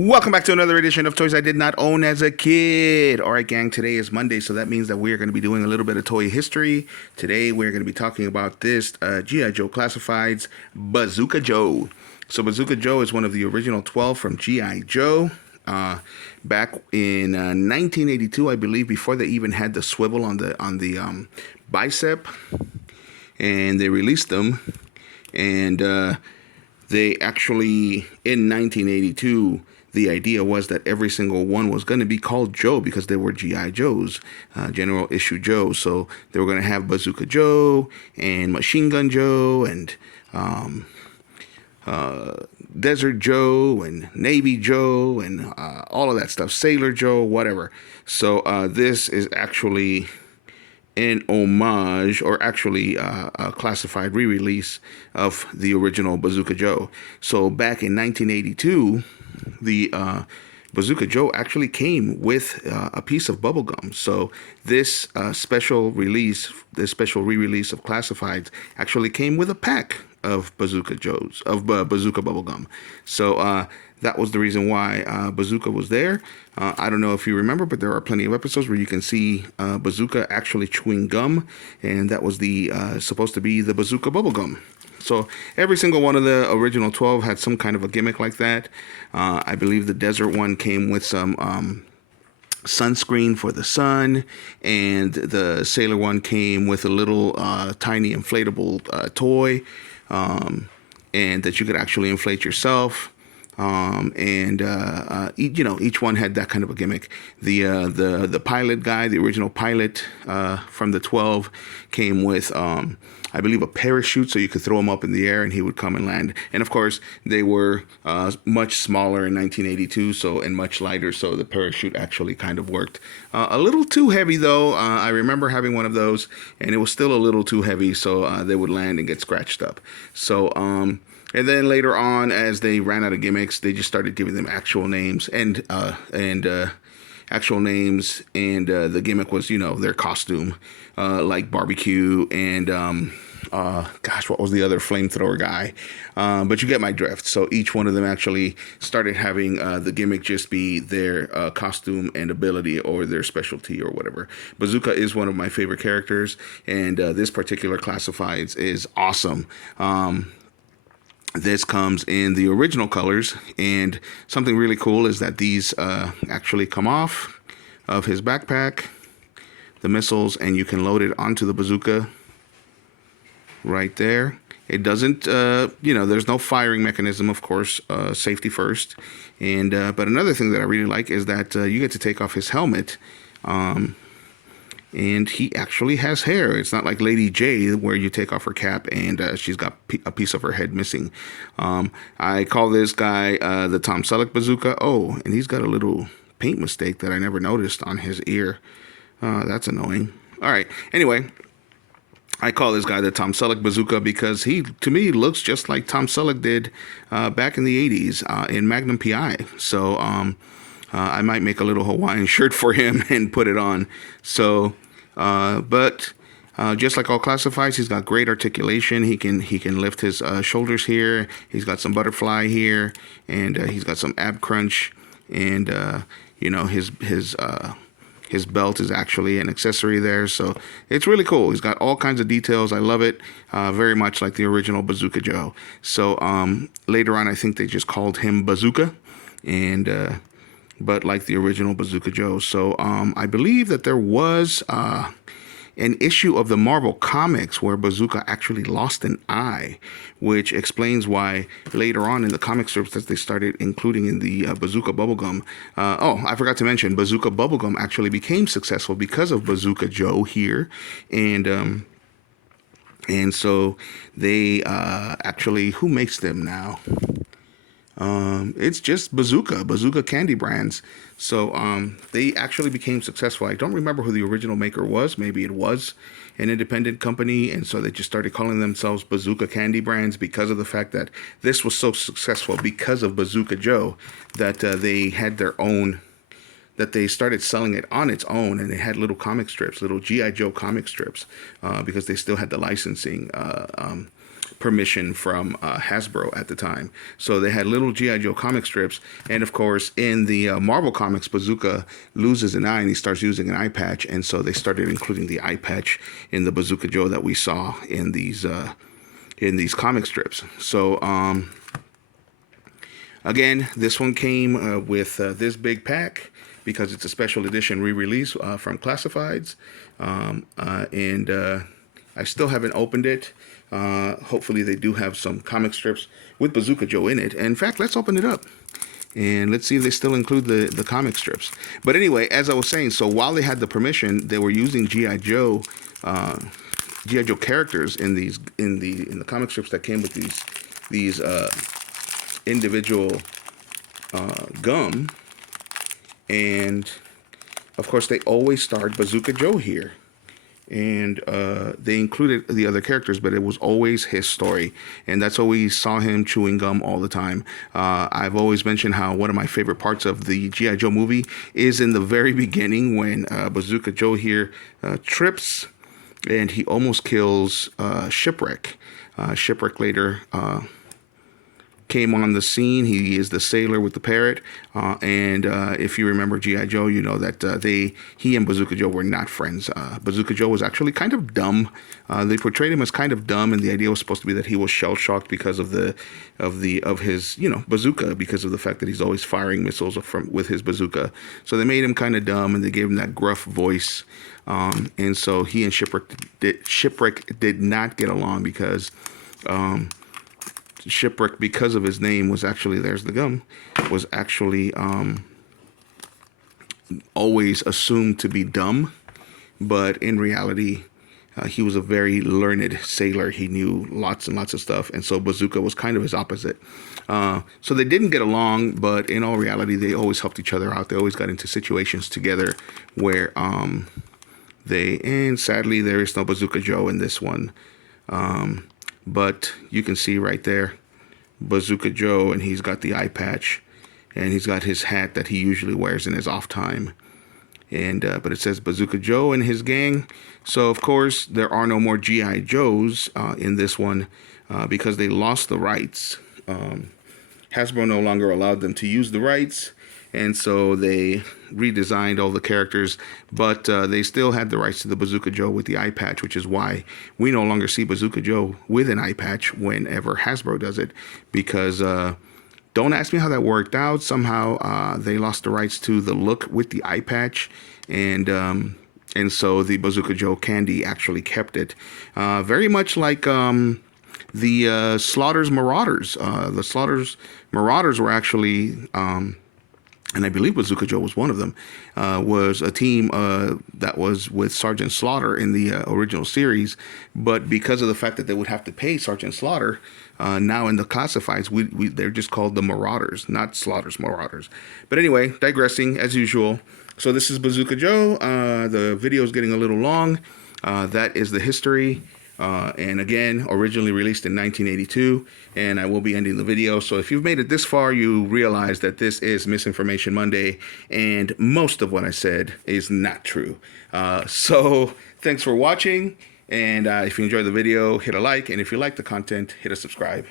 Welcome back to another edition of Toys I Did Not Own as a Kid. All right, gang, today is Monday, so that means that we are going to be doing a little bit of toy history. Today, we're going to be talking about this G.I. Joe Classifieds Bazooka Joe. So, Bazooka Joe is one of the original 12 from G.I. Joe. Back in 1982, I believe, before they even had the swivel on the bicep, and they released them, and they actually, in 1982, the idea was that every single one was going to be called Joe because they were G.I. Joes, General Issue Joe. So they were going to have Bazooka Joe and Machine Gun Joe and Desert Joe and Navy Joe and all of that stuff, Sailor Joe, whatever. So this is actually an homage, or actually a classified re-release of the original Bazooka Joe. So back in 1982, the Bazooka Joe actually came with a piece of bubble gum. So this special release, this special re-release of Classifieds, actually came with a pack of Bazooka Joes, of Bazooka bubble gum. So that was the reason why Bazooka was there. I don't know if you remember, but there are plenty of episodes where you can see Bazooka actually chewing gum, and that was the supposed to be the Bazooka bubble gum. So every single one of the original 12 had some kind of a gimmick like that. I believe the desert one came with some sunscreen for the sun, and the sailor one came with a little tiny inflatable toy, and that you could actually inflate yourself. Each one had that kind of a gimmick. The pilot guy, the original pilot from the 12, came with I believe a parachute, so you could throw him up in the air and he would come and land. And of course, they were much smaller in 1982, and much lighter, so the parachute actually kind of worked. A little too heavy though. I remember having one of those, and it was still a little too heavy, so they would land and get scratched up. So and then later on, as they ran out of gimmicks, they just started giving them actual names and actual names, and the gimmick was, their costume, like Barbecue and what was the other flamethrower guy? But you get my drift. So each one of them actually started having the gimmick just be their costume and ability, or their specialty, or whatever. Bazooka is one of my favorite characters, and this particular Classifieds is awesome. This comes in the original colors, and something really cool is that these actually come off of his backpack, the missiles, and you can load it onto the bazooka right there. It doesn't, there's no firing mechanism, of course, safety first. And but another thing that I really like is that you get to take off his helmet. And he actually has hair. It's not like Lady J, where you take off her cap and she's got a piece of her head missing. I call this guy the Tom Selleck bazooka. Oh, and he's got a little paint mistake that I never noticed on his ear. That's annoying. All right. Anyway, I call this guy the Tom Selleck bazooka because he, to me, looks just like Tom Selleck did back in the 80s in Magnum PI. So I might make a little Hawaiian shirt for him and put it on. So, but just like all Classifieds, he's got great articulation. He can lift his shoulders here. He's got some butterfly here, and he's got some ab crunch. And his belt is actually an accessory there, so it's really cool. He's got all kinds of details. I love it, very much like the original Bazooka Joe. So later on, I think they just called him Bazooka, and but like the original Bazooka Joe. So I believe that there was an issue of the Marvel Comics where Bazooka actually lost an eye, which explains why later on in the comic strips that they started including in the Bazooka Bubblegum. I forgot to mention, Bazooka Bubblegum actually became successful because of Bazooka Joe here, and so they actually, who makes them now? It's just Bazooka Candy Brands. So they actually became successful. I don't remember who the original maker was. Maybe it was an independent company, and so they just started calling themselves Bazooka Candy Brands because of the fact that this was so successful because of Bazooka Joe, that they had their own, that they started selling it on its own, and they had little comic strips, little G.I. Joe comic strips, because they still had the licensing permission from Hasbro at the time. So they had little G.I. Joe comic strips, and of course in the Marvel comics, Bazooka loses an eye and he starts using an eye patch, and so they started including the eye patch in the Bazooka Joe that we saw in these comic strips. So again, this one came with this big pack because it's a special edition re-release from Classifieds, and I still haven't opened it. Hopefully they do have some comic strips with Bazooka Joe in it. And in fact, let's open it up and let's see if they still include the comic strips. But anyway, as I was saying, so while they had the permission, they were using G.I. Joe characters in the comic strips that came with these individual gum, and of course they always starred Bazooka Joe here. And they included the other characters, but it was always his story. And that's why we saw him chewing gum all the time. I've always mentioned how one of my favorite parts of the G.I. Joe movie is in the very beginning when Bazooka Joe here trips and he almost kills Shipwreck. Shipwreck later came on the scene. He is the sailor with the parrot, and if you remember G.I. Joe, you know that he and Bazooka Joe were not friends. Bazooka Joe was actually kind of dumb. They portrayed him as kind of dumb, and the idea was supposed to be that he was shell shocked because of his bazooka, because of the fact that he's always firing missiles with his bazooka. So they made him kind of dumb, and they gave him that gruff voice, and so he and Shipwreck did not get along because Shipwreck, because of his name, was actually, there's the gum, was actually always assumed to be dumb, but in reality he was a very learned sailor. He knew lots and lots of stuff, and so Bazooka was kind of his opposite. So they didn't get along, but in all reality they always helped each other out. They always got into situations together where and sadly there is no Bazooka Joe in this one. But you can see right there Bazooka Joe, and he's got the eye patch, and he's got his hat that he usually wears in his off time. And but it says Bazooka Joe and his gang. So of course there are no more G.I. Joes in this one because they lost the rights. Hasbro no longer allowed them to use the rights, and so they redesigned all the characters, but they still had the rights to the Bazooka Joe with the eye patch, which is why we no longer see Bazooka Joe with an eye patch whenever Hasbro does it, because don't ask me how that worked out. Somehow they lost the rights to the look with the eye patch, and so the Bazooka Joe candy actually kept it. Very much like the Slaughter's Marauders. The Slaughter's Marauders were actually and I believe Bazooka Joe was one of them, was a team that was with Sergeant Slaughter in the original series. But because of the fact that they would have to pay Sergeant Slaughter, now in the Classifieds, they're just called the Marauders, not Slaughter's Marauders. But anyway, digressing as usual. So this is Bazooka Joe. The video is getting a little long. That is the history. And again, originally released in 1982, and I will be ending the video. So if you've made it this far, you realize that this is Misinformation Monday, and most of what I said is not true. So thanks for watching, and if you enjoyed the video, hit a like, and if you like the content, hit a subscribe.